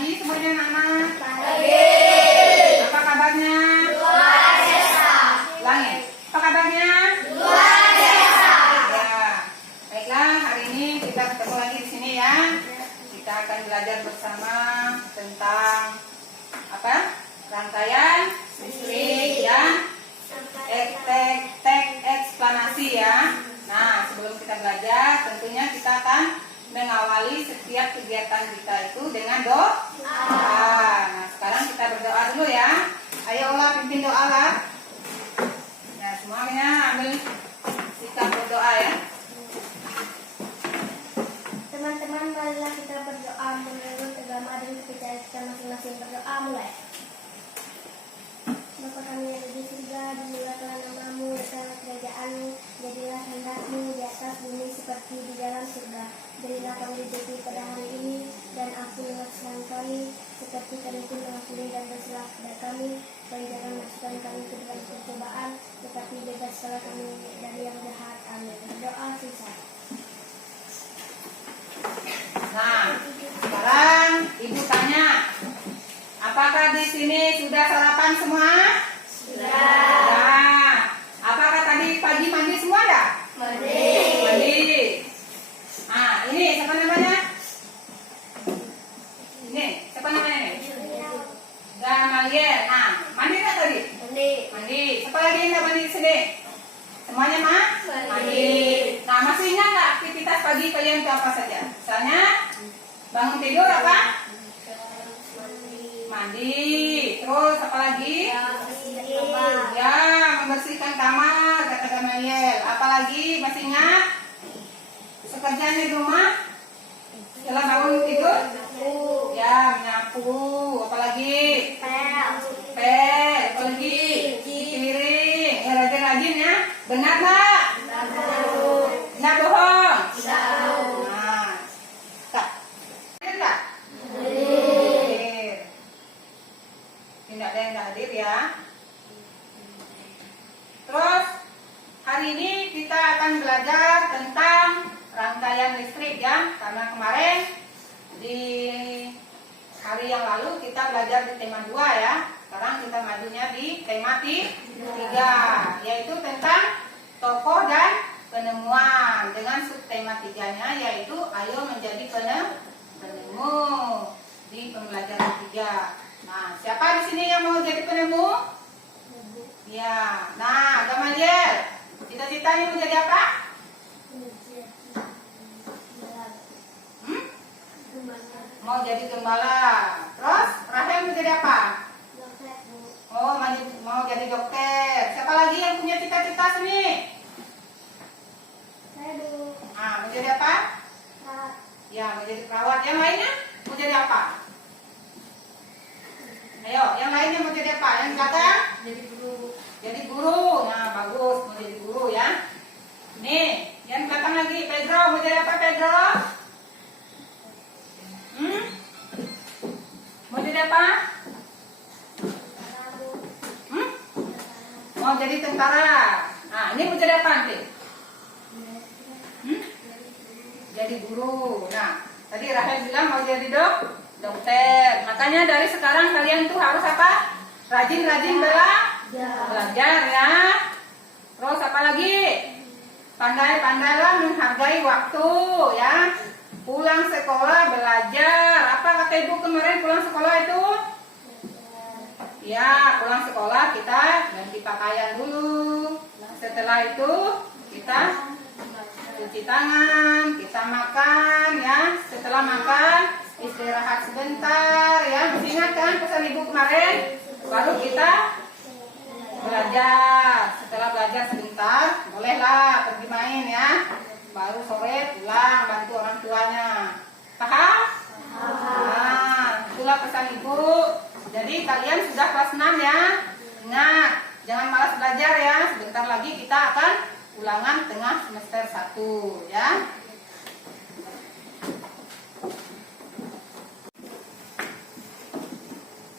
pagi semuanya anak-anak. Pagi. Apa kabarnya? Luar biasa. Ulangi. Apa kabarnya? Luar biasa. Ya. Baiklah, hari ini kita ketemu lagi di sini ya. Kita akan belajar bersama tentang apa? Rangkaian listrik ya. Teks eksplanasi ya. Nah, sebelum kita belajar, tentunya kita akan mengawali setiap kegiatan kita itu dengan doa. Nah, sekarang kita berdoa dulu ya. Ayo Ola, pimpin doa lah. Ya, semuanya ambil sikap berdoa ya. Teman-teman, marilah kita berdoa menurut agama dan kepercayaan kita masing-masing. Berdoa mulai. Bapa kami yang ada di surga, dimuliakanlah namamu, datanglah kerajaanmu, jadilah kehendakmu di atas bumi seperti di dalam surga. Berilah kami rezeki pada hari ini, dan ampunilah kesalahan kami, seperti kami pun mengampuni dan bersalah kepada kami, dan jangan masukkan kami ke dalam percobaan, tetapi bebaskanlah kami dari yang jahat. Amin. Berdoa selesai. Nah, sekarang Ibu tanya, apakah di sini sudah sarapan semua? Sudah. Apakah tadi pagi mandi semua ya? Mandi. Nah, ini siapa namanya? Ini siapa namanya nih? Gamaliel. Nah, mandi nggak tadi? Mandi. Siapa lagi yang nggak mandi di sini? Semuanya mah? Mandi. Nah, masih ingat nggak aktivitas pagi kalian itu apa saja? Misalnya bangun tidur apa? Mandi. Terus apa lagi? Ya, membersihkan kamar, kata Gamaliel. Apalagi masih ingat? Pekerjaan di rumah setelah bangun tidur? Ya, menyapu. Apalagi? Pel. Apalagi? Piring. Ya, rajin-rajin ya. Benar nggak? Nggak bohong? Nah, tak. Hadir nggak? Hadir. Tidak ada yang nggak hadir ya. Terus hari ini kita akan belajar tentang rangkaian listrik ya, karena kemarin di hari yang lalu kita belajar di tema 2 ya. Sekarang kita majunya di tema 3, yaitu tentang tokoh dan penemuan, dengan subtema 3-nya yaitu ayo menjadi penemu di pembelajaran 3. Nah, siapa di sini yang mau jadi penemu? Ya. Nah, Gamaliel, cita-citanya mau jadi apa? Mau jadi gembala. Terus Rahel mau jadi apa? Oh, mau jadi dokter. Siapa lagi yang punya cita-cita sini? Ah, mau jadi apa? Ya, mau jadi perawat. Yang lainnya mau jadi apa? Ayo, yang lainnya mau jadi apa? Yang belakang? Jadi guru. Jadi guru. Nah, bagus, mau jadi guru ya. Nih, yang belakang lagi, Pedro mau jadi apa, Pedro? Mau jadi apa? Mau jadi tentara. Nah, ini mau jadi apa nanti? Jadi guru. Nah, tadi Rahel bilang mau jadi dokter. Makanya dari sekarang kalian tuh harus apa? Rajin-rajin belajar ya. Terus apa lagi? Pandai-pandailah menghargai waktu ya. Pulang sekolah belajar. Apa kata ibu kemarin pulang sekolah itu? Ya, pulang sekolah kita ganti pakaian dulu. Setelah itu kita cuci tangan, kita makan ya. Setelah makan istirahat sebentar ya. Masih ingat kan pesan ibu kemarin? Baru kita belajar. Setelah belajar sebentar, bolehlah pergi main ya. Baru sore pulang bantu orang tuanya. Paham? Nah, itulah pesan ibu. Jadi kalian sudah kelas 6 ya. Ingat, jangan malas belajar ya. Sebentar lagi kita akan ulangan tengah semester 1 ya.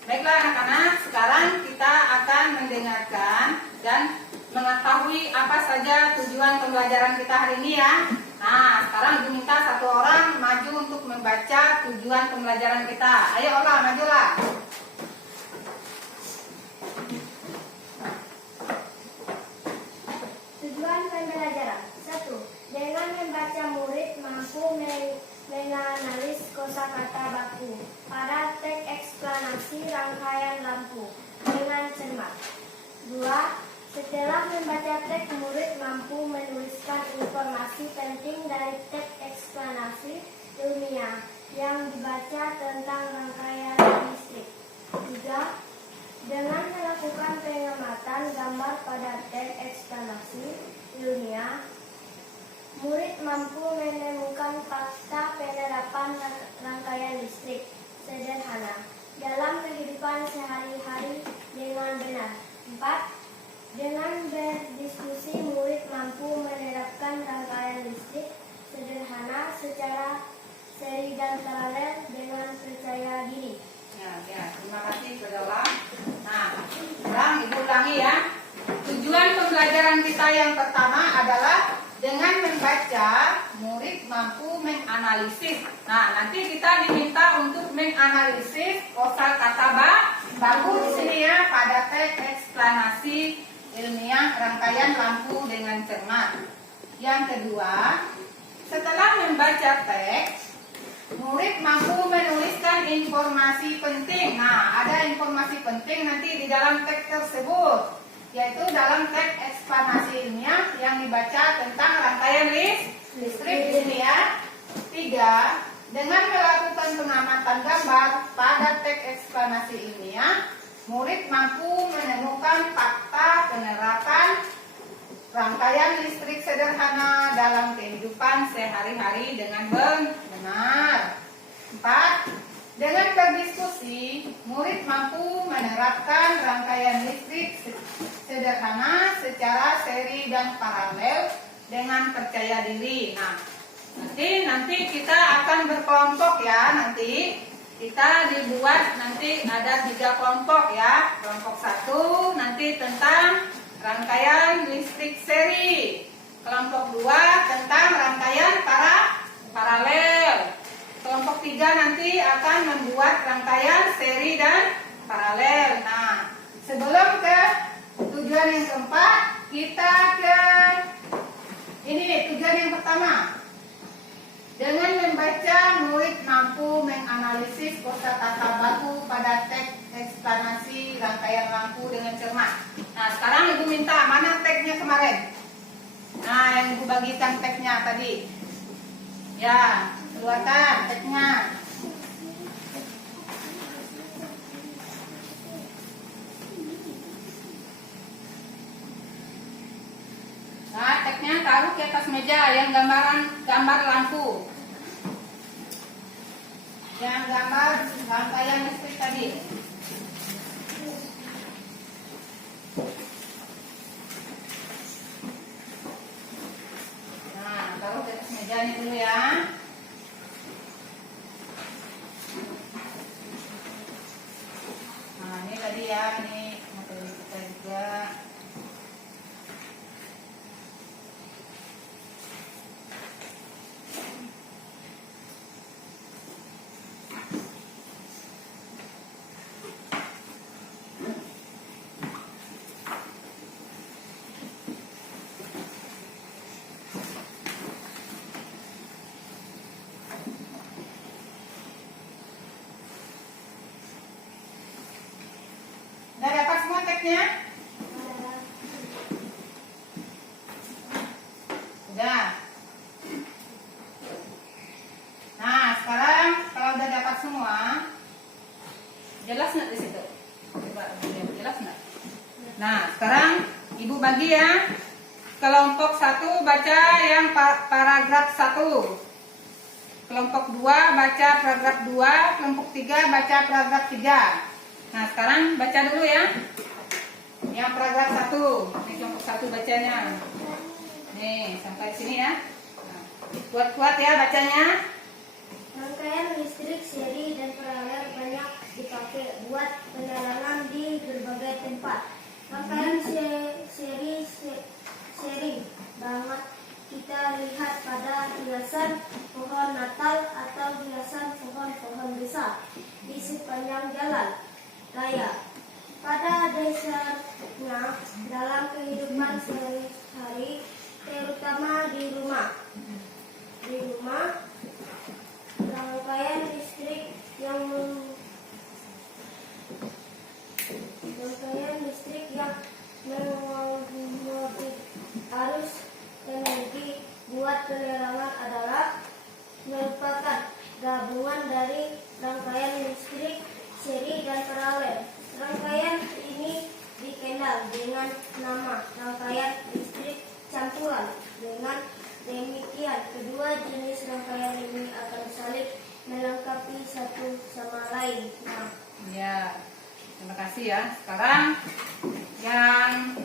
Baiklah anak-anak, sekarang kita akan mendengarkan dan mengetahui apa saja tujuan pembelajaran kita hari ini ya. Nah, Nah, sekarang Ibu minta satu orang maju untuk membaca tujuan pembelajaran kita. Ayo orang, majulah. Tujuan pembelajaran 1. Dengan membaca murid mampu menganalisis kosakata baku pada teks eksplanasi rangkaian lampu dengan cermat. 2. Setelah membaca teks, murid mampu menuliskan informasi penting dari teks eksplanasi ilmiah yang dibaca tentang rangkaian listrik. 3. Dengan melakukan pengamatan gambar pada teks eksplanasi ilmiah, murid mampu menemukan fakta penerapan rangkaian listrik sederhana dalam kehidupan sehari-hari dengan benar. 4. Dengan berdiskusi, murid mampu menerapkan rangkaian listrik sederhana secara seri dan paralel dengan percaya diri. Ya, terima kasih saudara. Nah, sekarang Ibu ulangi ya. Tujuan pembelajaran kita yang pertama adalah dengan membaca, murid mampu menganalisis. Nah, nanti kita diminta untuk menganalisis kosakata baku di sini ya pada teks eksplanasi ilmiah rangkaian lampu dengan cermat. Yang kedua, setelah membaca teks, murid mampu menuliskan informasi penting. Nah, ada informasi penting nanti di dalam teks tersebut, yaitu dalam teks eksplanasi ilmiah yang dibaca tentang rangkaian listrik di sini ya. 3. Dengan melakukan pengamatan gambar pada teks eksplanasi ilmiah, murid mampu menemukan fakta penerapan rangkaian listrik sederhana dalam kehidupan sehari-hari dengan benar. 4. Dengan berdiskusi, murid mampu menerapkan rangkaian listrik sederhana secara seri dan paralel dengan percaya diri. Nah, nanti kita akan berkelompok ya. Nanti kita dibuat nanti ada 3 kelompok ya. Kelompok 1 nanti tentang rangkaian listrik seri. Kelompok 2 tentang rangkaian paralel. Kelompok 3 nanti akan membuat rangkaian seri dan paralel. Nah, sebelum ke tujuan yang keempat, kita ke ini tujuan yang pertama. Dengan membaca, murid mampu menganalisis kosakata baku pada teks eksplanasi rangkaian lampu dengan cermat. Nah, sekarang Ibu minta mana teksnya kemarin? Nah, yang Ibu bagikan teksnya tadi. Ya, keluarkan teksnya. Nah, teksnya taruh ke atas meja yang gambar lampu. Yang gambar rangkaian listrik tadi. Nah, taruh ke atas meja ini dulu ya. Nah, ini tadi ya, ini materi kita juga. Udah dapat semua teksnya? Udah. Nah, sekarang kalau udah dapat semua, jelas nggak di situ? Coba lihat, jelas nggak? Nah, sekarang Ibu bagi ya. Kelompok 1 baca yang paragraf 1. Kelompok 2 baca paragraf 2, kelompok 3 baca paragraf 3. Nah, sekarang baca dulu ya. Yang paragraf 1. Ini kelompok 1 bacanya. Nih, sampai sini ya. Nah, kuat-kuat ya bacanya. Rangkaian listrik seri dan paralel banyak dipakai buat penerangan di berbagai tempat. Rangkaian seri banget kita lihat pada hiasan pohon Natal atau hiasan pohon-pohon besar di sepanjang jalan raya. Pada dasarnya dalam kehidupan sehari-hari, terutama di rumah, rangkaian listrik yang mengorbit arus energi buat penerangan adalah merupakan gabungan dari rangkaian listrik seri dan paralel. Rangkaian ini dikenal dengan nama rangkaian listrik campuran. Dengan demikian, kedua jenis rangkaian ini akan saling melengkapi satu sama lain. Nah, Ya, terima kasih ya. Sekarang yang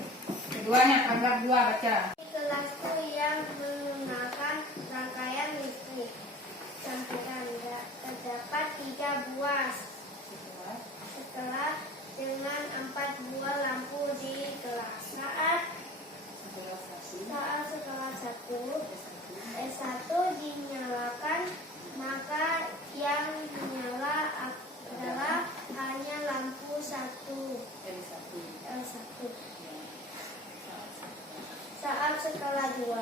keduanya, paragraf 2 baca. di kelasku yang menggunakan rangkaian listrik campuran terdapat 3 buah setelah dengan 4 buah lampu di kelas. Saat sekelas 1 S1 dinyalakan, maka yang dinyala adalah hanya lampu 1 L1. Saat skala 2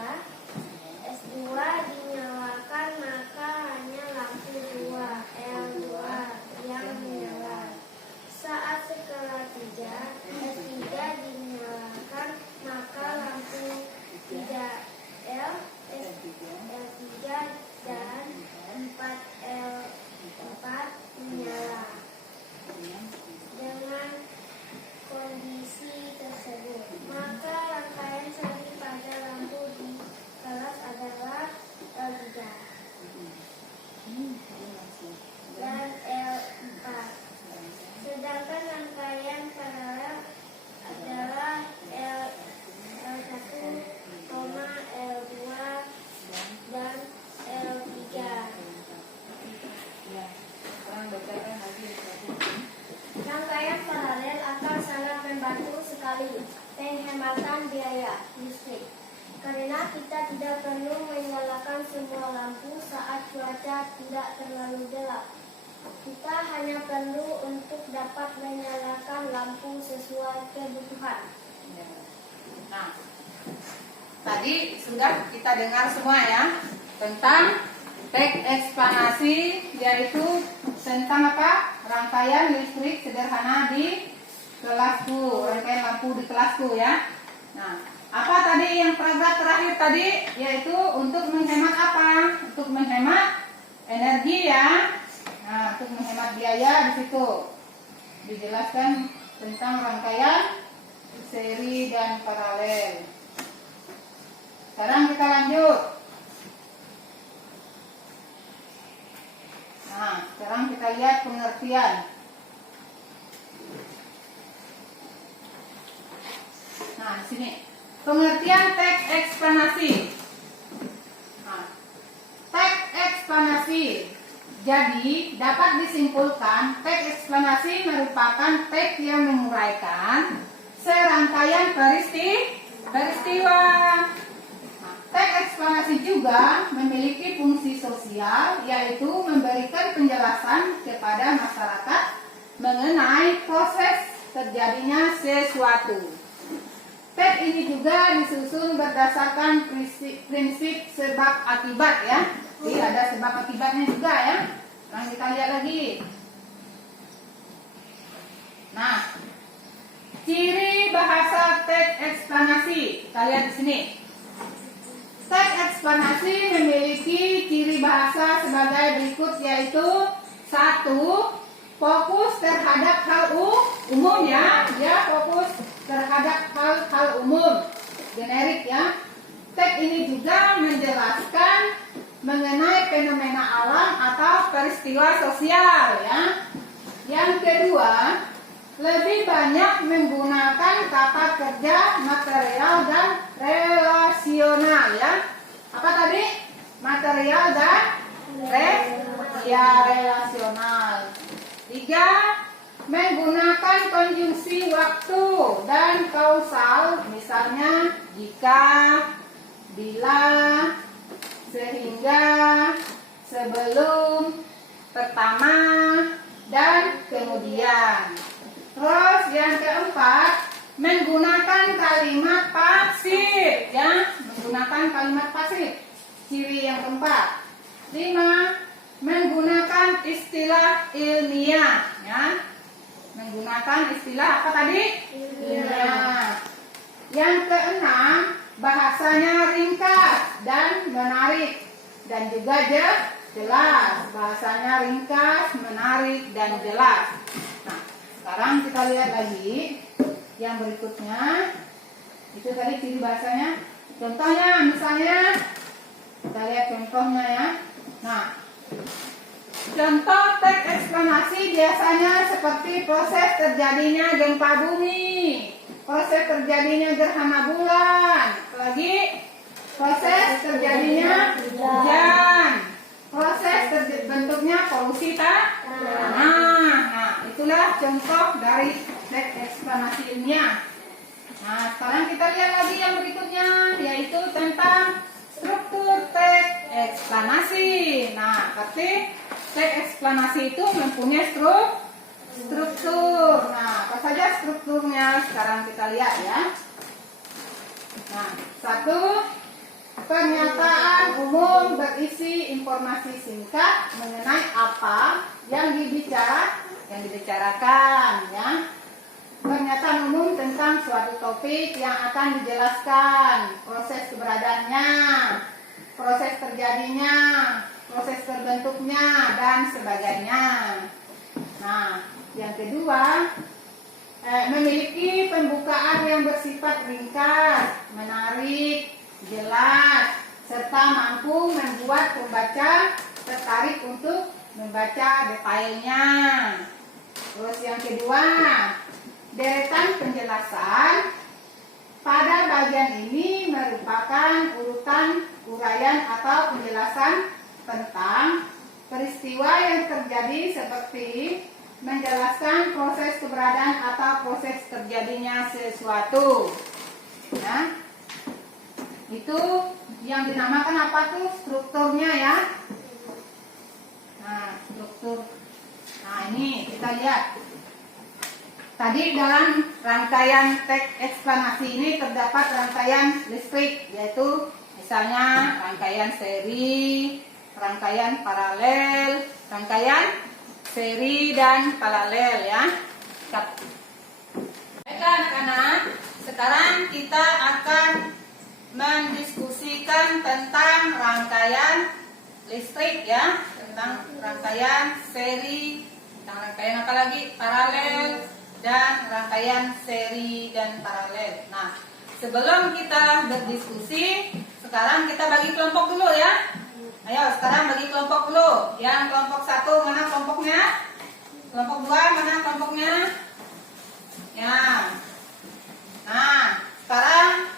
S2 dinyalakan, maka hanya lampu 2 L2 yang menyala. Saat skala 3 S3 dinyalakan, maka lampu 3 L L3 dan 4 L4 menyala. Dengan kondisi tersebut, maka rangkaian seri pada lampu di kelas adalah L3 dan L4. Sedangkan rangkaian paralel adalah L1, L2 dan L3. Ya, sekarang bacakan lagi. Rangkaian paralel akan sangat membantu sekali penghematan biaya listrik, karena kita tidak perlu menyalakan semua lampu saat cuaca tidak terlalu gelap. Kita hanya perlu untuk dapat menyalakan lampu sesuai kebutuhan. Nah, tadi sudah kita dengar semua ya tentang teks eksplanasi, yaitu tentang apa? Rangkaian listrik sederhana di kelasku, rangkaian lampu di kelasku ya. Nah, apa tadi yang paragraf terakhir tadi? Yaitu untuk menghemat apa? Untuk menghemat energi ya. Nah, untuk menghemat biaya di situ dijelaskan tentang rangkaian seri dan paralel. Sekarang kita lanjut. Nah, sekarang kita lihat pengertian. Nah, di sini pengertian teks eksplanasi. Nah, teks eksplanasi. Jadi, dapat disimpulkan teks eksplanasi merupakan teks yang menguraikan serangkaian peristiwa. Nah, teks eksplanasi juga memiliki fungsi sosial, yaitu memberikan penjelasan kepada masyarakat mengenai proses terjadinya sesuatu. Teks ini juga disusun berdasarkan prinsip sebab akibat ya. Jadi ada sebab akibatnya juga ya. Nah, kita lihat lagi. Nah, ciri bahasa teks eksplanasi. Kita lihat di sini. Teks eksplanasi memiliki ciri bahasa sebagai berikut, yaitu 1. Fokus terhadap hal umum ya. Dia fokus terhadap hal umum, generik ya. Teks ini juga menjelaskan mengenai fenomena alam atau peristiwa sosial ya. Yang kedua, lebih banyak menggunakan kata kerja material dan relasional ya. Apa tadi? Material dan relasional. 3. Menggunakan konjungsi waktu dan kausal, misalnya jika, bila, sehingga, sebelum, pertama, dan kemudian. Terus yang keempat, menggunakan kalimat pasif, ya, menggunakan kalimat pasif. Ciri yang keempat. 5. Menggunakan istilah ilmiah, ya. Menggunakan istilah apa tadi? Ilmiah. Yang keenam, bahasanya ringkas dan menarik dan juga jelas. Bahasanya ringkas, menarik dan jelas. Nah, sekarang kita lihat lagi yang berikutnya. Itu tadi ciri bahasanya. Contohnya, misalnya kita lihat contohnya ya. Nah, contoh teks eksplanasi biasanya seperti proses terjadinya gempa bumi, proses terjadinya gerhana bulan, lagi proses terjadinya hujan, proses terbentuknya polusi tanah. Nah, itulah contoh dari teks eksplanasi ilmiah. Nah, sekarang kita lihat lagi yang berikutnya, yaitu tentang struktur teks eksplanasi. Nah, berarti teks eksplanasi itu mempunyai struktur. Nah, apa saja strukturnya? Sekarang kita lihat ya. Nah, 1. Pernyataan umum berisi informasi singkat mengenai apa yang dibicarakan, ya. Pernyataan umum tentang suatu topik yang akan dijelaskan, proses keberadaannya, proses terjadinya, proses terbentuknya, dan sebagainya. Nah, yang kedua, memiliki pembukaan yang bersifat ringkas, menarik, jelas, serta mampu membuat pembaca tertarik untuk membaca detailnya. Terus yang kedua, deretan penjelasan pada bagian ini merupakan urutan uraian atau penjelasan tentang peristiwa yang terjadi, seperti menjelaskan proses keberadaan atau proses terjadinya sesuatu. Ya. Itu yang dinamakan apa tuh? Strukturnya ya. Nah, struktur. Nah, ini kita lihat. Tadi dalam rangkaian teks eksplanasi ini terdapat rangkaian listrik, yaitu misalnya rangkaian seri, rangkaian paralel, rangkaian seri dan paralel ya. Baik anak-anak, sekarang kita akan mendiskusikan tentang rangkaian listrik ya, tentang rangkaian seri, tentang rangkaian apa lagi? Paralel dan rangkaian seri dan paralel. Nah, sebelum kita berdiskusi, sekarang kita bagi kelompok dulu ya. Ayo, sekarang bagi kelompok dulu. Yang kelompok 1 mana kelompoknya? Kelompok 2 mana kelompoknya? Ya. Nah, sekarang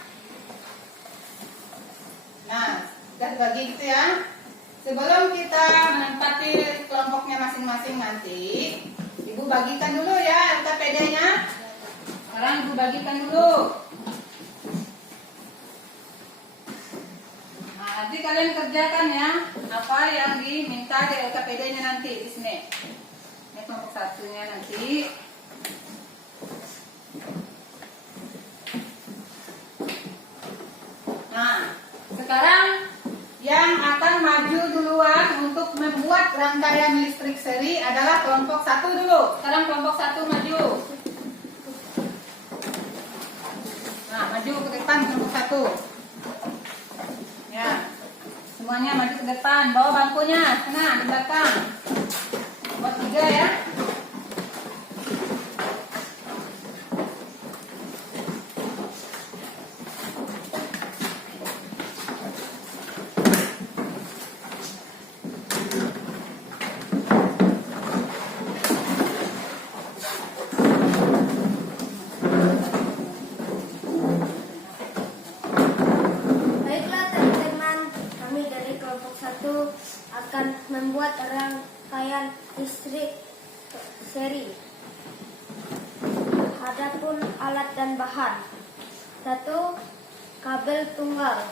sudah dibagi gitu ya. Sebelum kita menempati kelompoknya masing-masing nanti, Ibu bagikan dulu ya LKPD-nya. Sekarang Ibu bagikan dulu. Nah, nanti kalian kerjakan ya apa yang diminta di LKPD-nya nanti di sini. Ini kelompok 1-nya nanti. Nah, sekarang yang akan maju duluan untuk membuat rangkaian listrik seri adalah kelompok 1 dulu. Sekarang kelompok 1 maju. Nah, maju ke depan kelompok 1. Ya. Semuanya maju ke depan, bawa bangkunya, sana di belakang. Buat 3 ya. Akan membuat rangkaian listrik seri. Adapun alat dan bahan. 1. Kabel tunggal.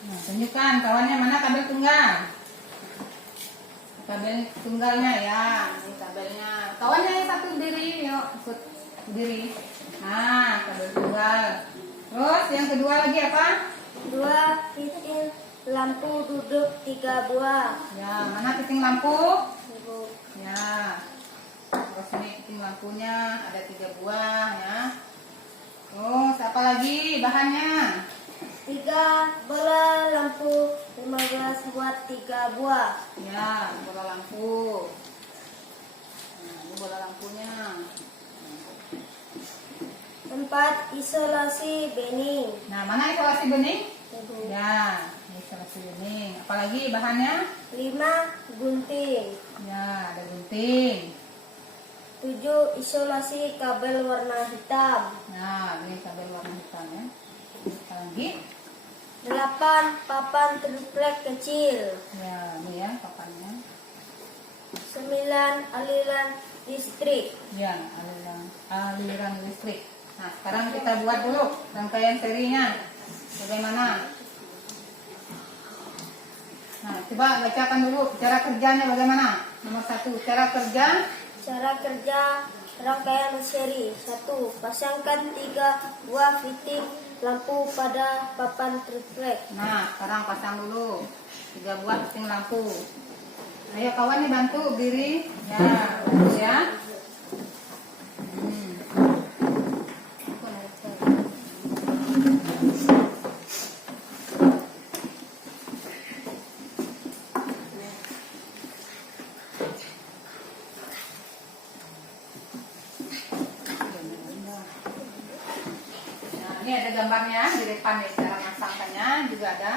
Nah, tunjukkan kawannya mana kabel tunggal. Kabel tunggalnya ya, ini kabelnya. Kawannya yang satu diri, yuk ikut diri. Nah, kabel tunggal. Terus yang kedua lagi apa? 2 fitting lampu duduk 3 buah. Ya, mana fitting lampu? Ibu. Ya. Terus ini fitting lampunya ada 3 buah ya. Terus apa lagi bahannya? 3 bola lampu 15 watt 3 buah. Ya, bola lampu. Nah, ini bola lampunya. 4 isolasi bening. Nah, mana isolasi bening? Ibu. Ya, ini isolasi bening. Apalagi bahannya? 5 gunting. Ya, ada gunting. 7 isolasi kabel warna hitam. Nah, ini kabel warna hitam ya. Apalagi? 8 papan triplek kecil. Ya, ini ya papannya. 9 aliran listrik. Ya, aliran listrik. Nah, sekarang kita buat dulu rangkaian serinya. Bagaimana? Nah, coba bacakan dulu cara kerjanya bagaimana. Nomor 1, cara kerja. Cara kerja rangkaian seri. 1. Pasangkan 3 buah fitting lampu pada papan triplek. Nah, sekarang pasang dulu 3 buah fitting lampu. Ayo kawan nih bantu diri. Ya, bantu ya. Nah, ini ada gambarnya di depan nih, cara masangkannya juga ada.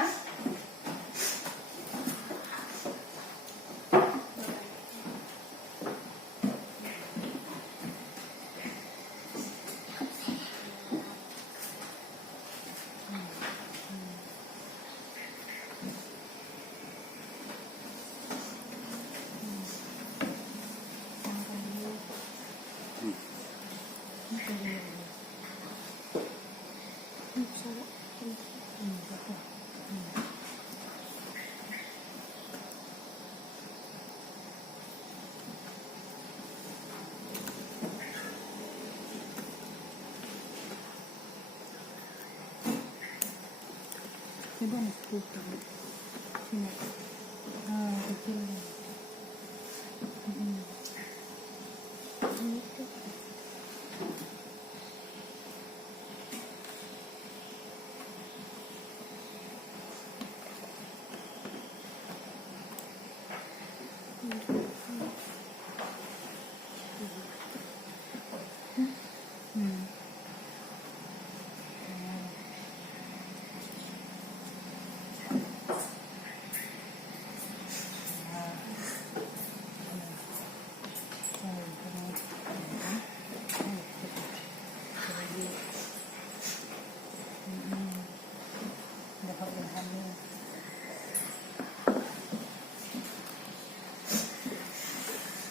Coba nih sini. Ah, kecil.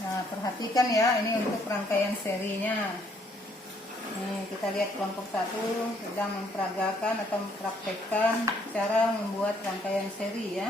Nah, perhatikan ya, ini untuk rangkaian serinya. Nih, kita lihat kelompok 1 sedang memperagakan atau mempraktekkan cara membuat rangkaian seri ya.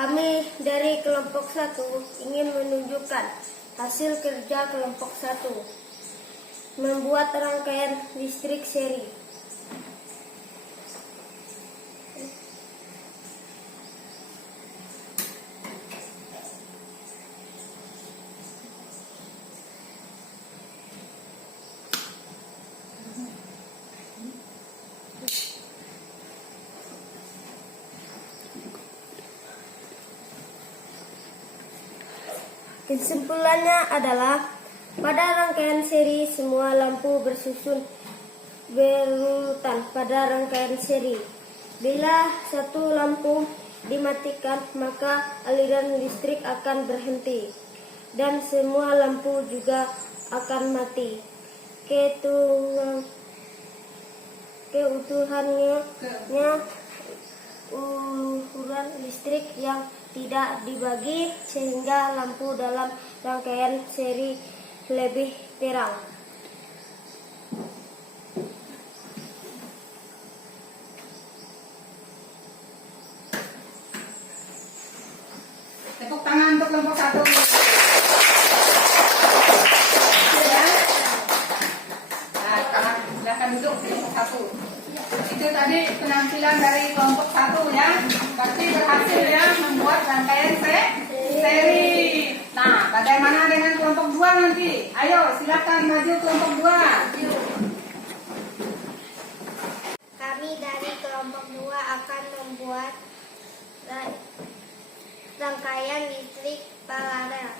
Kami dari kelompok 1 ingin menunjukkan hasil kerja kelompok 1 membuat rangkaian listrik seri. Kesimpulannya adalah pada rangkaian seri semua lampu bersusun berurutan pada rangkaian seri. Bila satu lampu dimatikan maka aliran listrik akan berhenti dan semua lampu juga akan mati. Keutuhannya ukuran listrik yang tidak dibagi sehingga lampu dalam rangkaian seri lebih terang. Tepuk tangan untuk kelompok 1. Ya. Nah, sekarang silakan duduk di kelompok 1. Itu tadi penampilan dari kelompok 1 ya. Berarti berhasil ya membuat rangkaian seri. Nah, bagaimana dengan kelompok 2 nanti? Ayo, silakan maju kelompok 2. Kami dari kelompok 2 akan membuat rangkaian listrik paralel.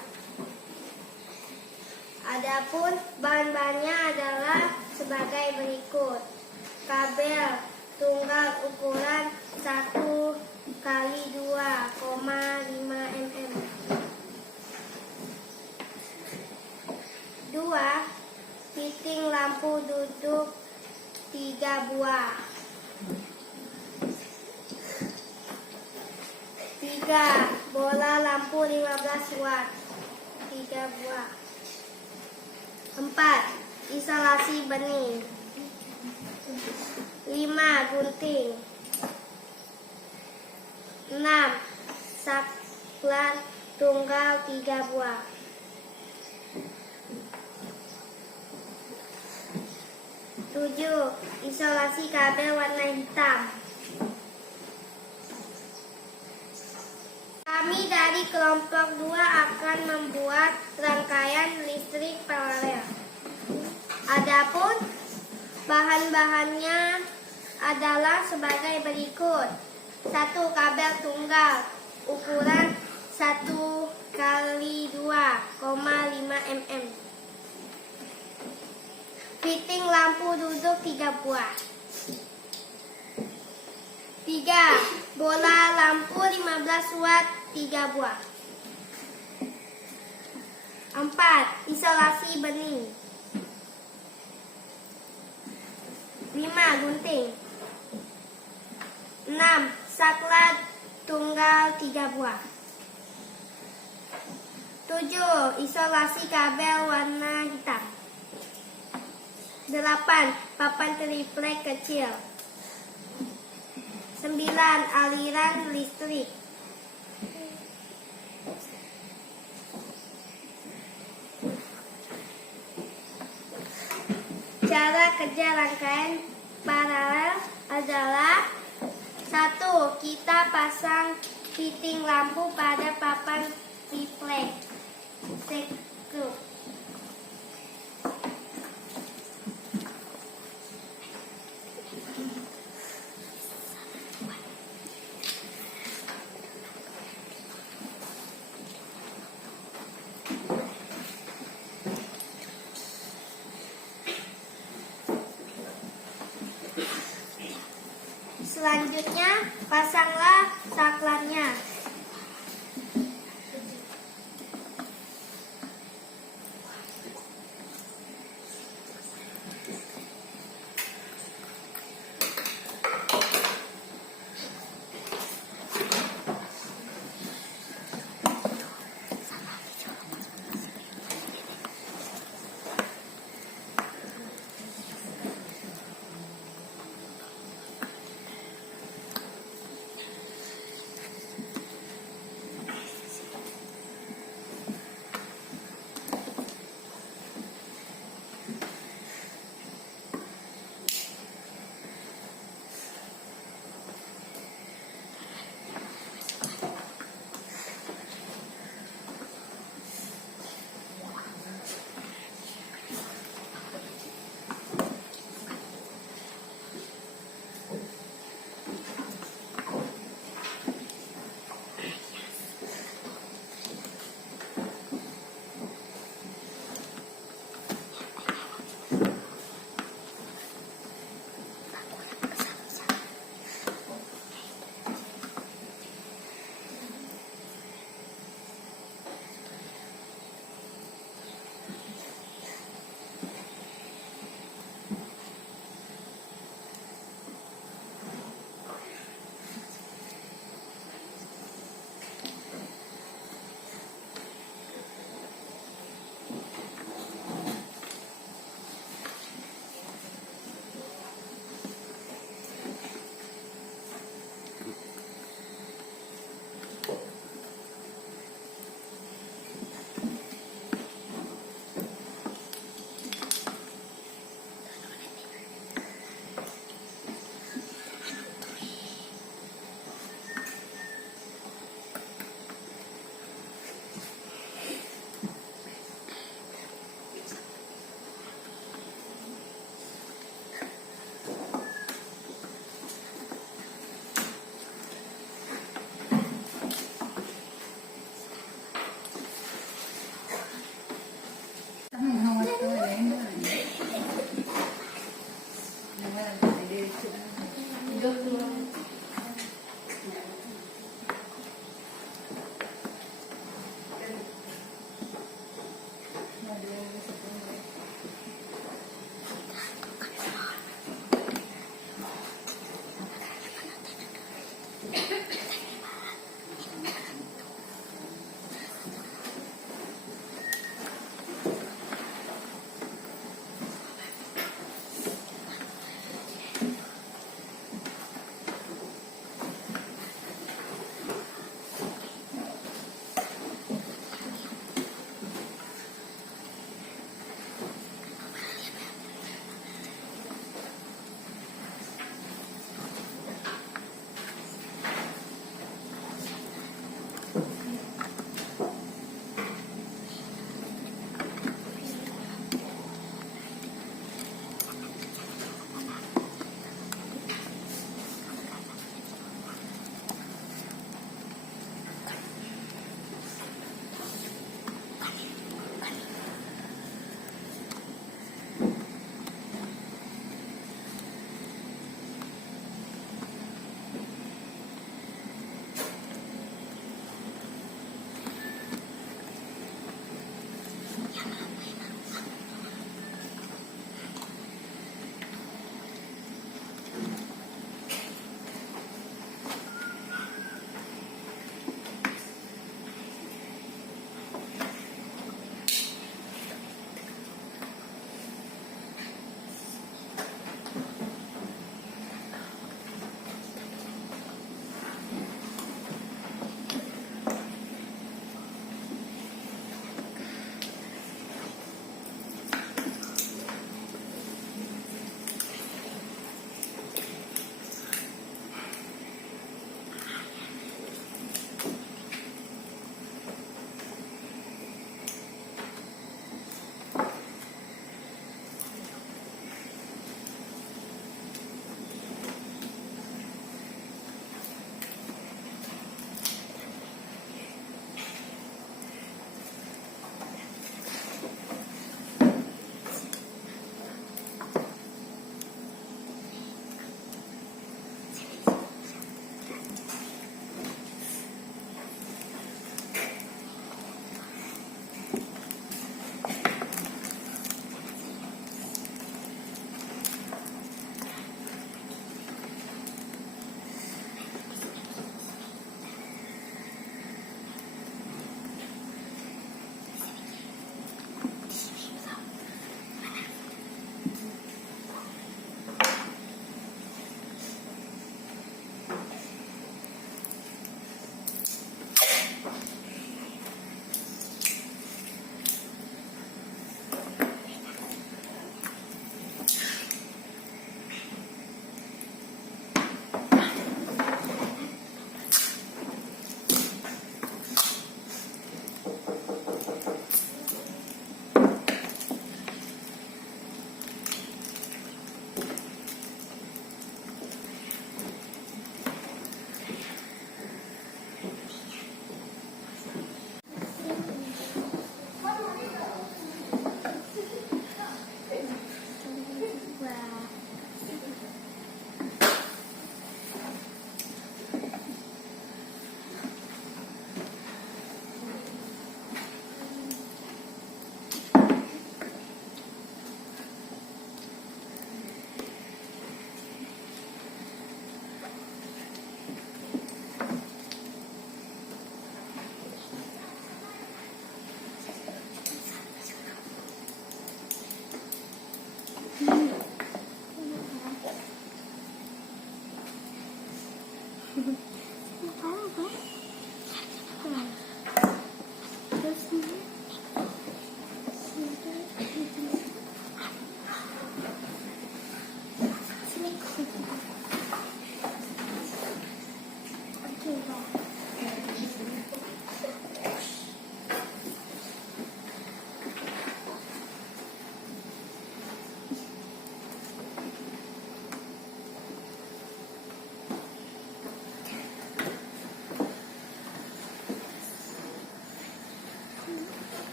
Adapun bahan-bahannya adalah sebagai berikut. Kabel tunggal ukuran 1x2,5 mm. 2. Fitting lampu duduk 3 buah. 3. Bola lampu 15 watt 3 buah. 4. Isolasi bening. 5. Gunting. 6. Saklar tunggal 3 buah. 7. Isolasi kabel warna hitam. Kami dari kelompok 2 akan membuat rangkaian listrik paralel. Adapun bahan-bahannya adalah sebagai berikut. 1. Kabel tunggal ukuran 1x2,5 mm. Fitting lampu duduk 3 buah. 3. Bola lampu 15 watt 3 buah. 4. Isolasi bening. 5. Gunting. 6. Saklar tunggal 3 buah. 7. Isolasi kabel warna hitam. 8. Papan triplek kecil. 9. Aliran listrik. 'Cara kerja rangkaian paralel adalah 1. Kita pasang fitting lampu pada papan refleks. Selanjutnya, pasanglah saklarnya.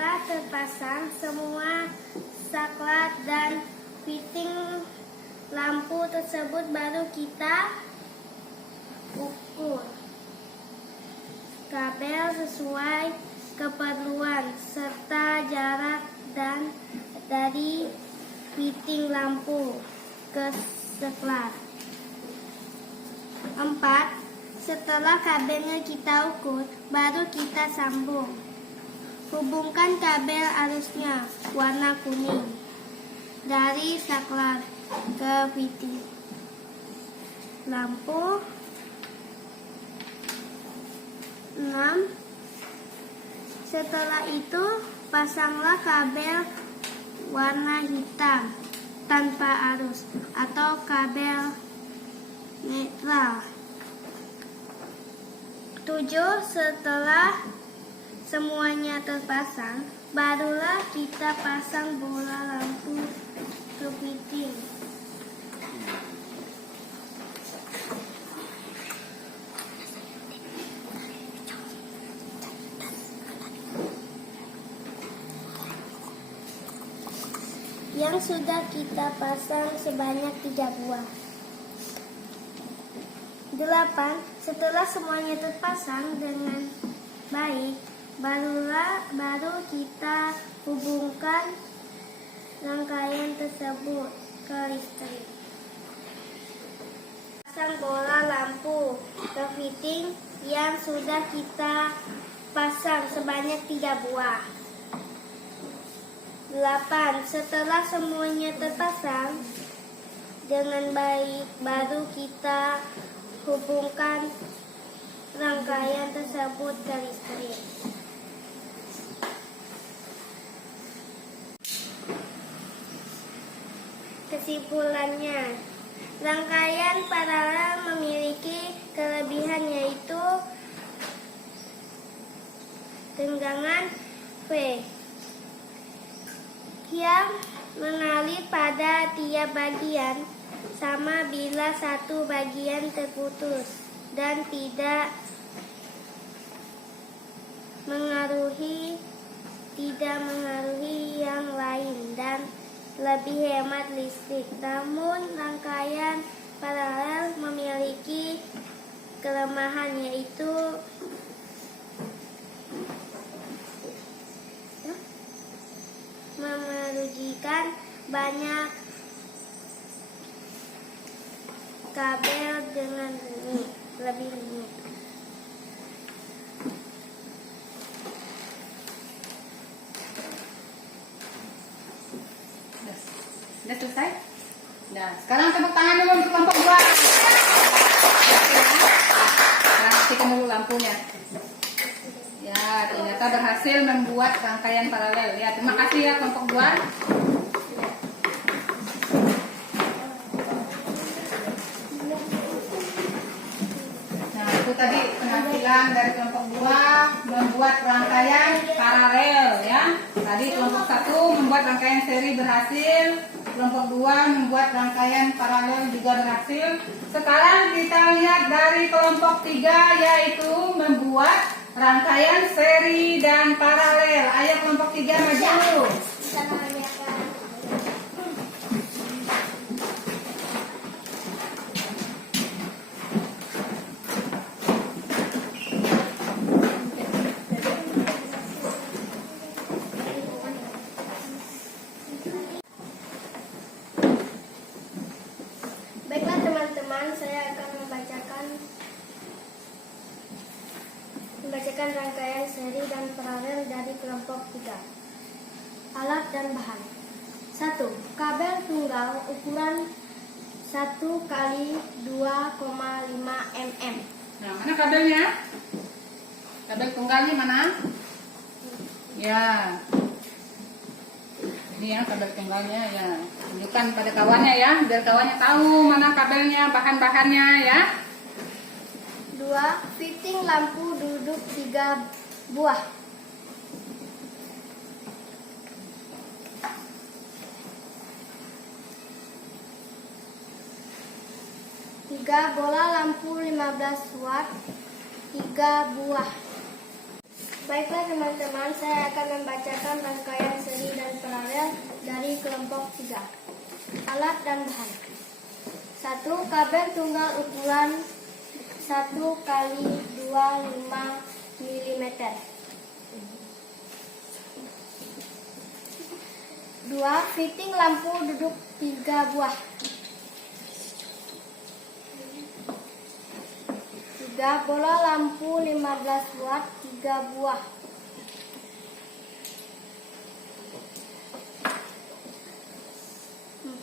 Setelah terpasang semua saklar dan fitting lampu tersebut, baru kita ukur kabel sesuai keperluan serta jarak dan dari fitting lampu ke saklar. 4. Setelah kabelnya kita ukur, baru kita sambung. Hubungkan kabel arusnya warna kuning dari saklar ke fitting lampu. 6. Setelah itu, pasanglah kabel warna hitam tanpa arus atau kabel netral. 7. Setelah semuanya terpasang, barulah kita pasang bola lampu ke fitting. Yang sudah kita pasang sebanyak 3 buah. 8. Setelah semuanya terpasang dengan baik, baru kita hubungkan rangkaian tersebut ke listrik. Pasang bola lampu ke fitting yang sudah kita pasang sebanyak 3 buah. 8. Setelah semuanya terpasang dengan baik, baru kita hubungkan rangkaian tersebut ke listrik. Kesimpulannya, rangkaian paralel memiliki kelebihan yaitu tenggangan V yang mengalir pada tiap bagian sama bila satu bagian terputus dan tidak mengaruhi yang lain dan lebih hemat listrik. Namun rangkaian paralel memiliki kelemahan yaitu merugikan banyak kabel dengan lebih rumit. Sudah selesai? Nah, sekarang tepuk tangan dulu untuk kelompok 2. Nah, matikan dulu lampunya. Ya, ternyata berhasil membuat rangkaian paralel. Ya, terima kasih ya kelompok 2. Nah, itu tadi penampilan dari kelompok 2 membuat rangkaian paralel ya. Tadi kelompok 1 membuat rangkaian seri berhasil, kelompok 2 membuat rangkaian paralel juga berhasil. Sekarang kita lihat dari kelompok 3 yaitu membuat rangkaian seri dan paralel. Ayo kelompok 3 maju. Baiklah teman-teman, saya akan membacakan rangkaian seri dan paralel dari kelompok 3. Alat dan bahan. 1. Kabel tunggal ukuran 1 kali 2,5 mm. Nah, mana kabelnya? Kabel tunggalnya mana? Ya. Ini ya kabel tunggalnya ya. Tunjukkan pada kawannya ya, biar kawannya tahu mana kabelnya, bahan-bahannya ya. 2. Fitting lampu duduk 3 buah. 3. Bola lampu 15 watt 3 buah. Baiklah teman-teman, saya akan membacakan rangkaian seri dan paralel dari kelompok 3. Alat dan bahan. 1. Kabel tunggal ukuran 1 kali 25 mm. 2. Fitting lampu duduk 3 buah. 3. Bola lampu 15 watt 3 buah.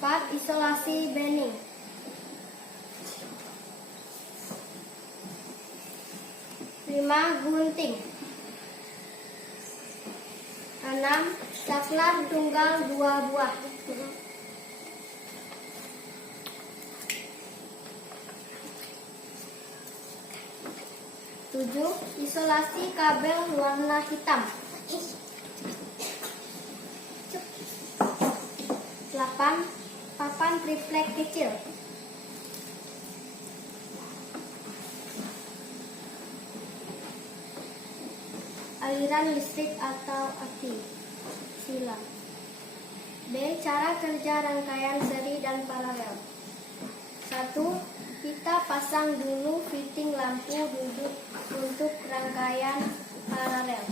4. Isolasi bening. 5. Gunting. 6. Saklar tunggal 2 buah. 7. Isolasi kabel warna hitam. 8. Papan triplek kecil. 9. Aliran listrik atau aki. Silang. B. Cara kerja rangkaian seri dan paralel. 1. Kita pasang dulu fitting lampu duduk untuk rangkaian paralel.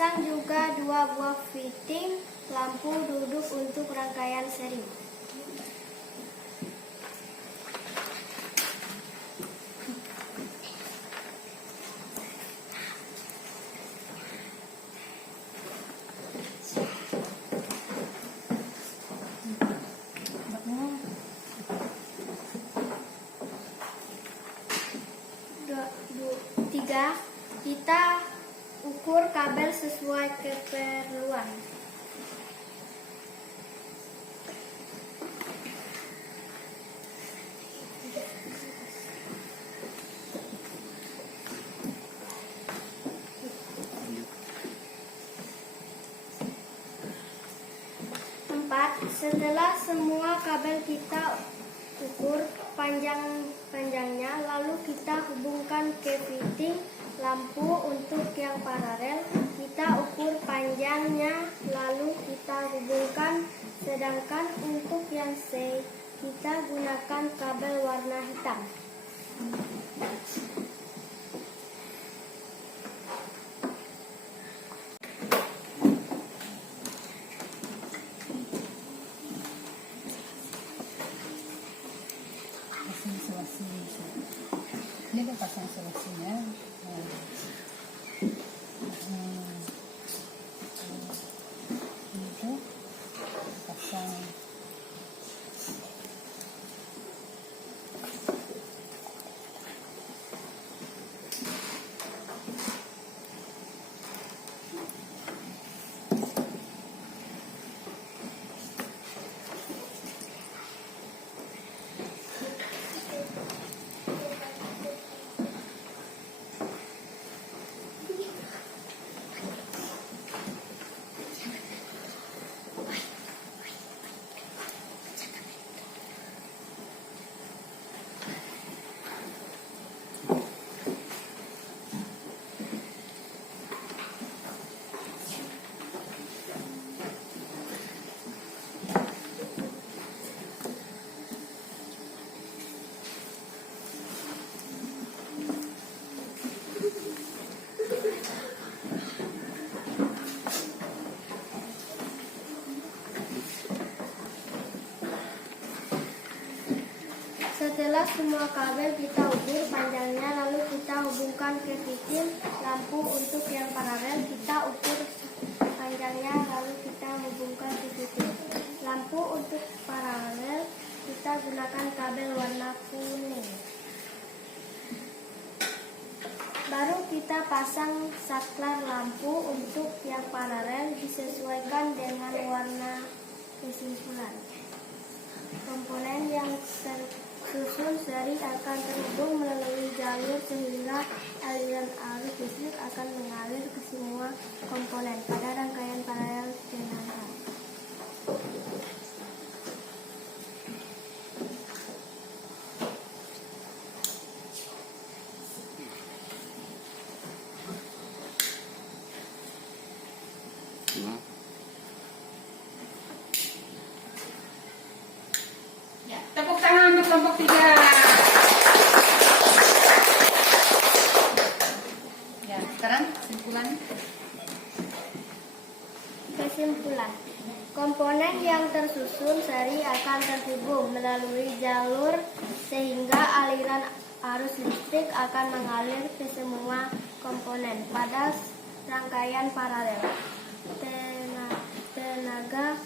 Pasang juga 2 buah fitting lampu duduk untuk rangkaian seri. Tiga, kita ukur kabel sesuai keperluan. Empat, setelah semua kabel kita ukur panjangnya, lalu kita hubungkan ke fitting lampu untuk yang paralel. Kita ukur panjangnya, lalu kita hubungkan. Sedangkan untuk yang C, kita gunakan kabel warna hitam. Ini udah pasang selasinya. Itu pasang. Setelah semua kabel kita ukur panjangnya, lalu kita hubungkan ke fitting lampu untuk yang paralel. Kita ukur panjangnya, lalu kita hubungkan ke fitting lampu untuk paralel. Kita gunakan kabel warna kuning. Baru kita pasang saklar lampu untuk yang paralel, disesuaikan dengan warna kesimpulan. Komponen yang tersusun seri akan terhubung melalui jalur sehingga aliran arus listrik akan mengalir ke semua komponen pada rangkaian paralel tenaga. Ya, tepuk tangan untuk kelompok 3. Ya, sekarang kesimpulan. Kesimpulan, komponen yang tersusun seri akan terhubung melalui jalur sehingga aliran arus listrik akan mengalir ke semua komponen pada rangkaian paralel. Tenaga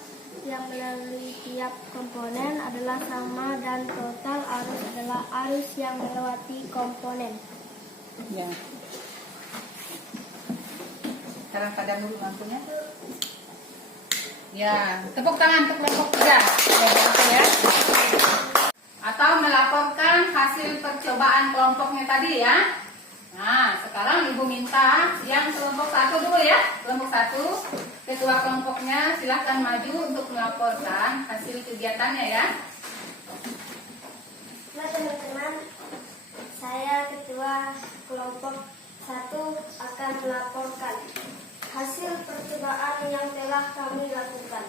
yang melalui tiap komponen adalah sama dan total arus adalah arus yang melewati komponen. Ya. Sekarang padam dulu lampunya. Ya, tepuk tangan untuk kelompok 3. Ya. Atau melaporkan hasil percobaan kelompoknya tadi ya. Nah, sekarang Ibu minta yang kelompok 1 dulu ya. Kelompok 1, ketua kelompoknya silahkan maju untuk melaporkan hasil kegiatannya ya. Nah teman-teman, saya ketua kelompok 1 akan melaporkan hasil percobaan yang telah kami lakukan.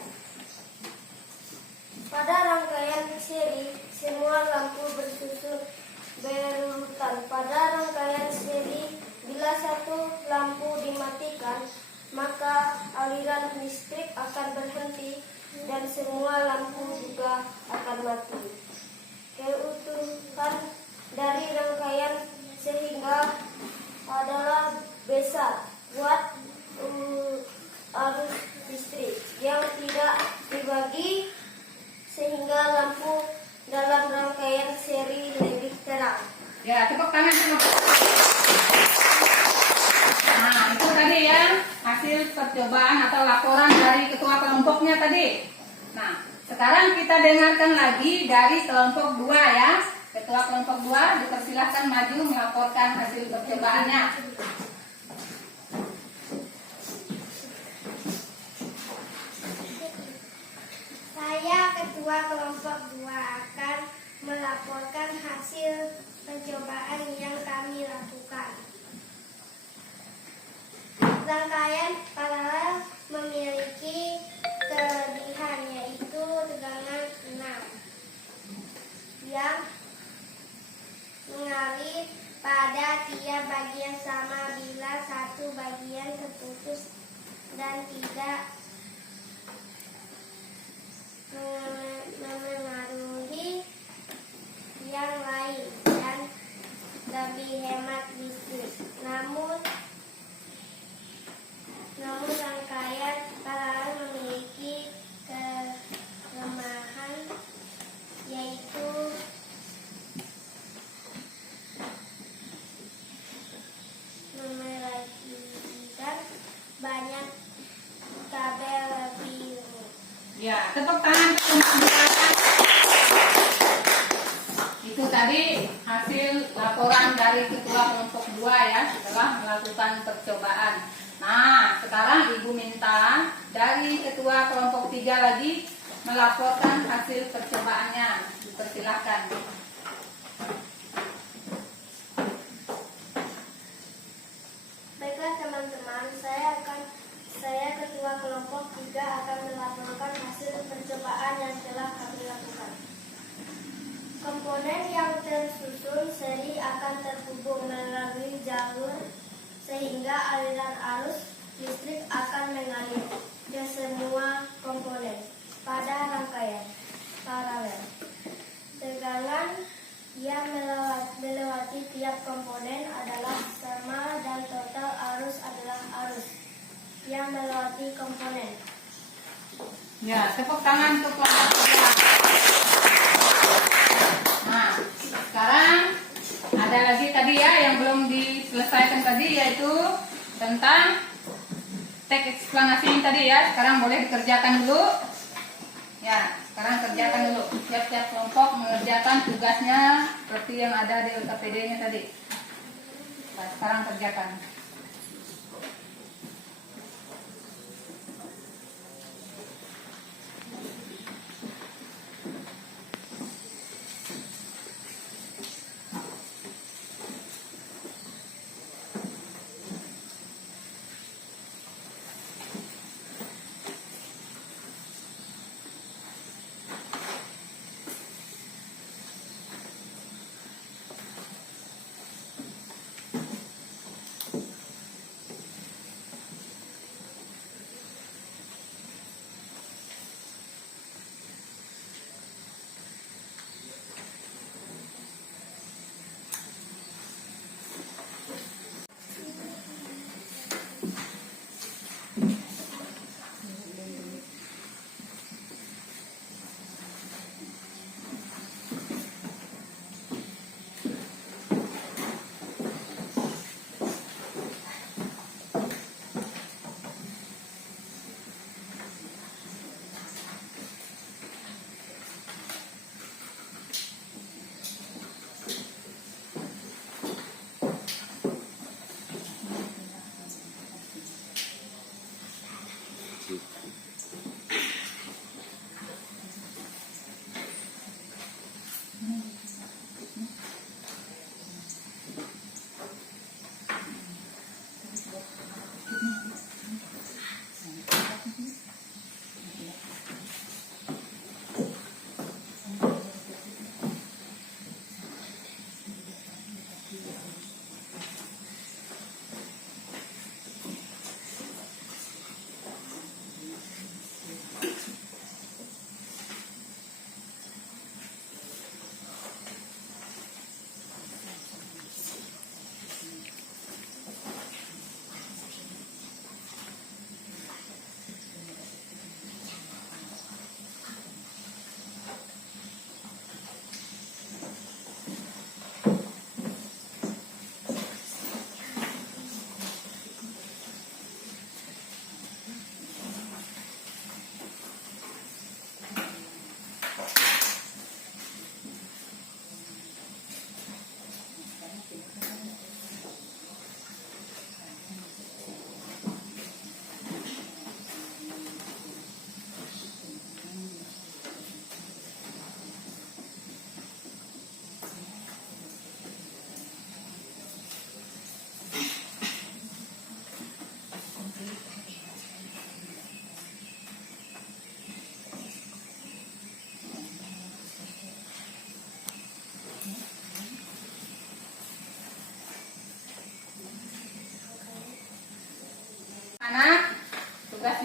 Pada rangkaian seri, semua lampu bersusun berurutan. Pada rangkaian seri, bila satu lampu dimatikan, maka aliran listrik akan berhenti dan semua lampu juga akan mati. Keutuhan dari rangkaian sehingga adalah besar buat arus listrik yang tidak dibagi sehingga lampu dalam rangkaian seri lebih terang. Ya, tepuk tangan dulu. Nah, itu tadi ya hasil percobaan atau laporan dari ketua kelompoknya tadi. Nah, sekarang kita dengarkan lagi dari kelompok 2 ya. Ketua kelompok 2 dipersilahkan maju melaporkan hasil percobaannya. Saya ketua kelompok 2 akan melaporkan hasil percobaan yang kami lakukan. Rangkaian paralel memiliki kelebihan yaitu tegangan 6 yang mengalir pada tiap bagian sama bila satu bagian terputus dan tidak memengaruhi yang lain dan lebih hemat listrik. Namun rangkaian paralel memiliki kelemahan yaitu memiliki banyak kabel lebih. Ya, tepuk tangan untuk kelompok 2. Itu tadi hasil laporan dari ketua kelompok 2 ya setelah melakukan percobaan. Nah, sekarang Ibu minta dari ketua kelompok 3 lagi melaporkan hasil percobaannya. Dipersilakan. Baiklah teman-teman, saya ketua kelompok 3 akan melaporkan hasil percobaan yang telah kami lakukan. Komponen yang tersusun seri akan terhubung melalui jalur sehingga aliran arus listrik akan mengalir ke semua komponen pada rangkaian paralel. Tegangan yang melewati tiap komponen adalah sama dan total arus adalah arus yang melewati komponen. Ya, tepuk tangan untuk kelompok 3. Nah, sekarang ada lagi tadi ya yang belum diselesaikan tadi yaitu tentang teks eksplanasi ini tadi ya. Sekarang boleh dikerjakan dulu. Ya, sekarang kerjakan dulu. Tiap-tiap kelompok mengerjakan tugasnya seperti yang ada di LKPD-nya tadi. Nah, sekarang kerjakan.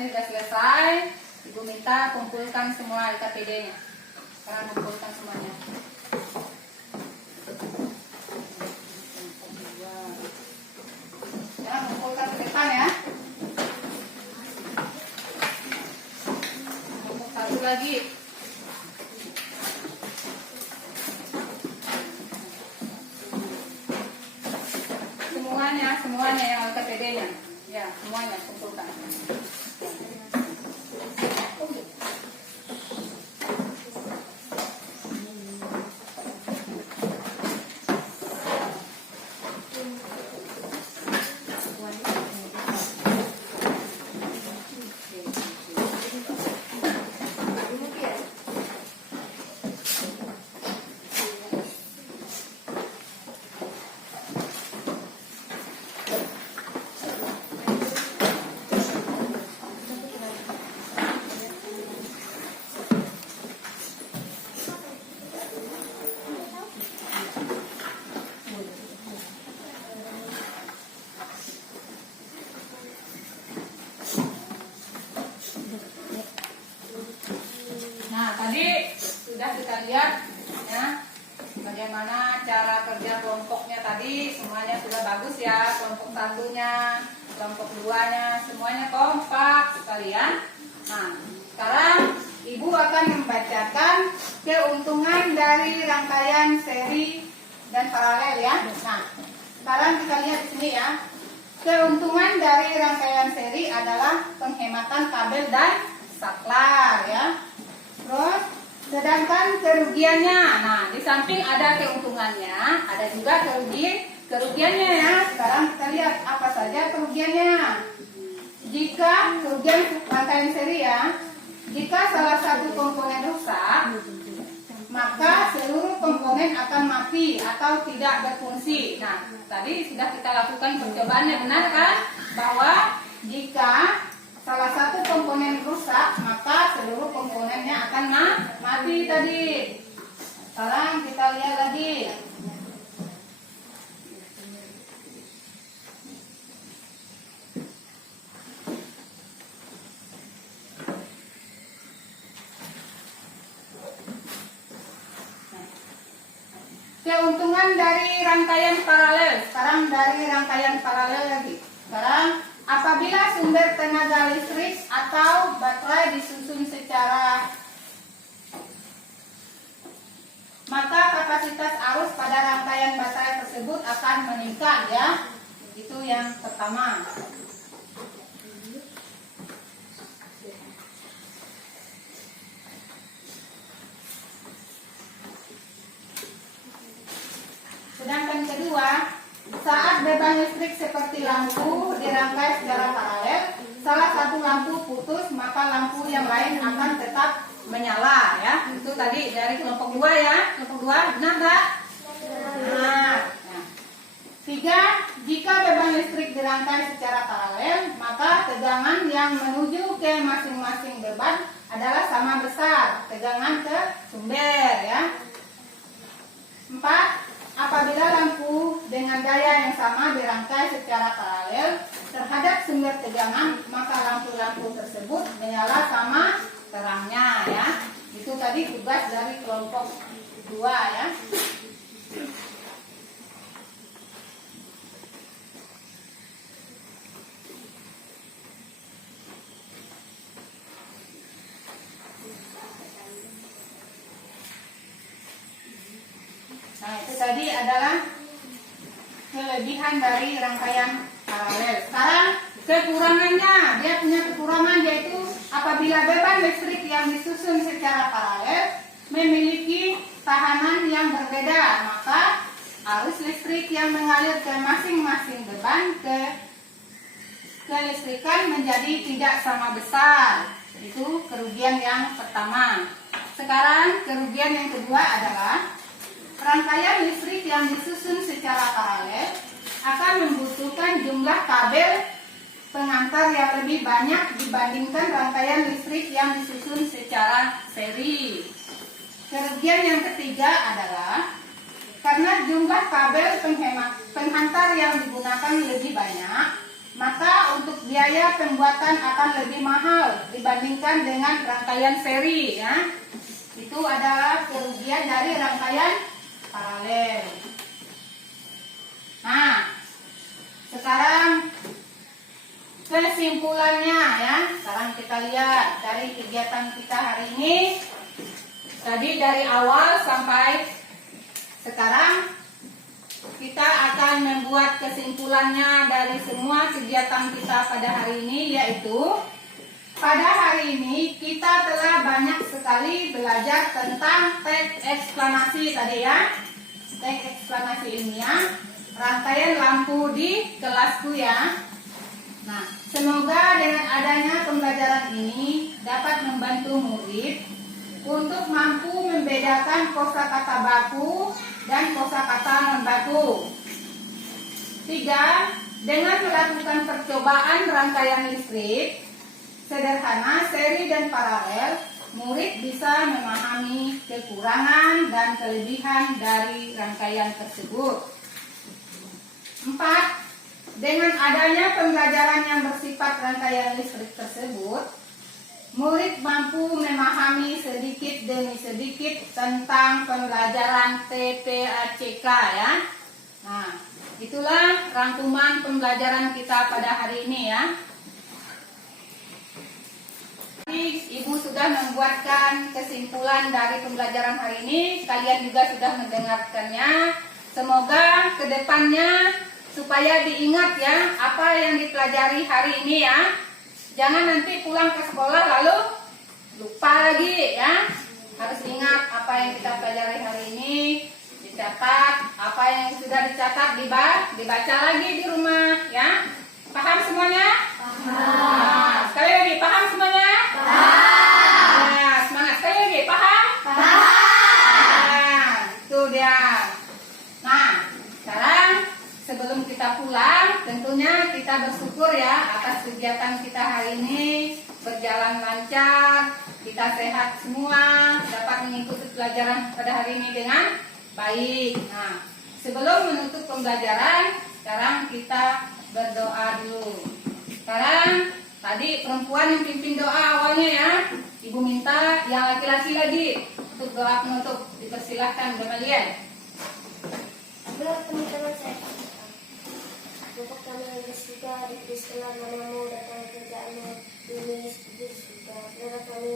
tugasnya sudah selesai. Ibu minta kumpulkan semua LKPD-nya. Sekarang kumpulkan semuanya. Sekarang kumpulkan ke depan ya. Kumpul satu lagi. Semuanya yang LKPD-nya. Ya, semuanya kumpulkan. Nah, tadi sudah kita lihat ya bagaimana cara kerja kelompoknya tadi, semuanya sudah bagus ya. Kelompok satunya, kelompok duanya, semuanya kompak sekalian. Nah, sekarang Ibu akan membacakan keuntungan dari rangkaian seri dan paralel ya. Nah, sekarang kita lihat di sini ya. Keuntungan dari rangkaian seri adalah penghematan kabel dan saklar ya. Terus, sedangkan kerugiannya, nah di samping ada keuntungannya, ada juga kerugiannya ya. Sekarang kita lihat apa saja kerugiannya. Jika kerugian rangkaian seri ya, jika salah satu komponen rusak, maka seluruh komponen akan mati atau tidak berfungsi. Nah, tadi sudah kita lakukan percobaannya, benar kan? Bahwa jika salah satu komponen rusak, maka seluruh komponennya akan mati tadi. Sekarang kita lihat lagi. Keuntungan dari rangkaian paralel. Sekarang dari rangkaian paralel lagi. Sekarang apabila sumber tenaga listrik atau baterai disusun secara, maka kapasitas arus pada rangkaian baterai tersebut akan meningkat ya. Itu yang pertama. Sedangkan kedua, saat beban listrik seperti lampu dirangkai secara paralel, salah satu lampu putus, maka lampu yang lain akan tetap menyala ya. Itu tadi dari kelompok 2 ya. Kelompok 2 benar enggak? Benar. Nah. 3, jika beban listrik dirangkai secara paralel, maka tegangan yang menuju ke masing-masing beban adalah sama besar tegangan ke sumber ya. 4, apabila lampu dengan daya yang sama dirangkai secara paralel terhadap sumber tegangan, maka lampu-lampu tersebut menyala sama terangnya ya. Itu tadi tugas dari kelompok 2 ya. Nah, itu tadi adalah kelebihan dari rangkaian paralel. Sekarang kekurangannya, dia punya kekurangan yaitu apabila beban listrik yang disusun secara paralel memiliki tahanan yang berbeda, maka arus listrik yang mengalir ke masing-masing beban ke listrikan menjadi tidak sama besar. Itu kerugian yang pertama. Sekarang kerugian yang kedua adalah rangkaian listrik yang disusun secara paralel akan membutuhkan jumlah kabel pengantar yang lebih banyak dibandingkan rangkaian listrik yang disusun secara seri. Kerugian yang ketiga adalah karena jumlah kabel penghantar yang digunakan lebih banyak, maka untuk biaya pembuatan akan lebih mahal dibandingkan dengan rangkaian seri ya. Itu adalah kerugian dari rangkaian paralel. Nah, sekarang kesimpulannya ya. Sekarang kita lihat dari kegiatan kita hari ini. Tadi dari awal sampai sekarang kita akan membuat kesimpulannya dari semua kegiatan kita pada hari ini, yaitu pada hari ini kita telah banyak sekali belajar tentang teks eksplanasi tadi ya. Teks eksplanasi ilmiah, rangkaian lampu di kelasku ya. Nah, semoga dengan adanya pembelajaran ini dapat membantu murid untuk mampu membedakan kosakata baku dan kosakata non baku. 3. Dengan melakukan percobaan rangkaian listrik sederhana, seri dan paralel, murid bisa memahami kekurangan dan kelebihan dari rangkaian tersebut. 4. Dengan adanya pembelajaran yang bersifat rangkaian listrik tersebut, murid mampu memahami sedikit demi sedikit tentang pembelajaran TPACK ya. Nah, itulah rangkuman pembelajaran kita pada hari ini ya. Ibu sudah membuatkan kesimpulan dari pembelajaran hari ini. Kalian juga sudah mendengarkannya. Semoga kedepannya supaya diingat ya apa yang dipelajari hari ini ya. Jangan nanti pulang ke sekolah lalu lupa lagi ya. Harus ingat apa yang kita pelajari hari ini, dicatat, apa yang sudah dicatat dibaca lagi di rumah ya. Paham semuanya? Paham. Sekali lagi, paham semuanya? Paham. Ya, semangat. Sekali lagi, paham? Paham. Nah, itu dia. Nah, sekarang sebelum kita pulang, tentunya kita bersyukur ya atas kegiatan kita hari ini berjalan lancar, kita sehat semua, dapat mengikuti pelajaran pada hari ini dengan baik. Nah, sebelum menutup pembelajaran, sekarang kita berdoa dulu. Sekarang tadi perempuan yang pimpin doa awalnya ya. Ibu minta yang laki-laki lagi untuk doa penutup. Dipersilahkan kalian. Teman-teman saya, Bapak kami yang di surga, diberikanlah namamu, datang kerjaanmu, dunia seperti surga. Berilah kami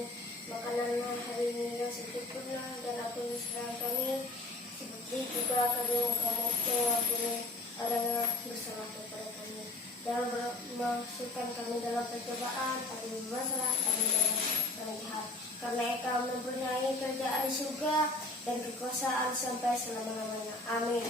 makanan hari ini dan secukupnya, dan ampuni kesalahan kami, seperti juga kami mengampuni orang yang bersalah kepada kami. Jangan masukkan kami dalam pencobaan, tapi bebaslah kami dari orang jahat. Karena Engkau mempunyai kerajaan di surga dan kekuasaan sampai selama-lamanya. Amin.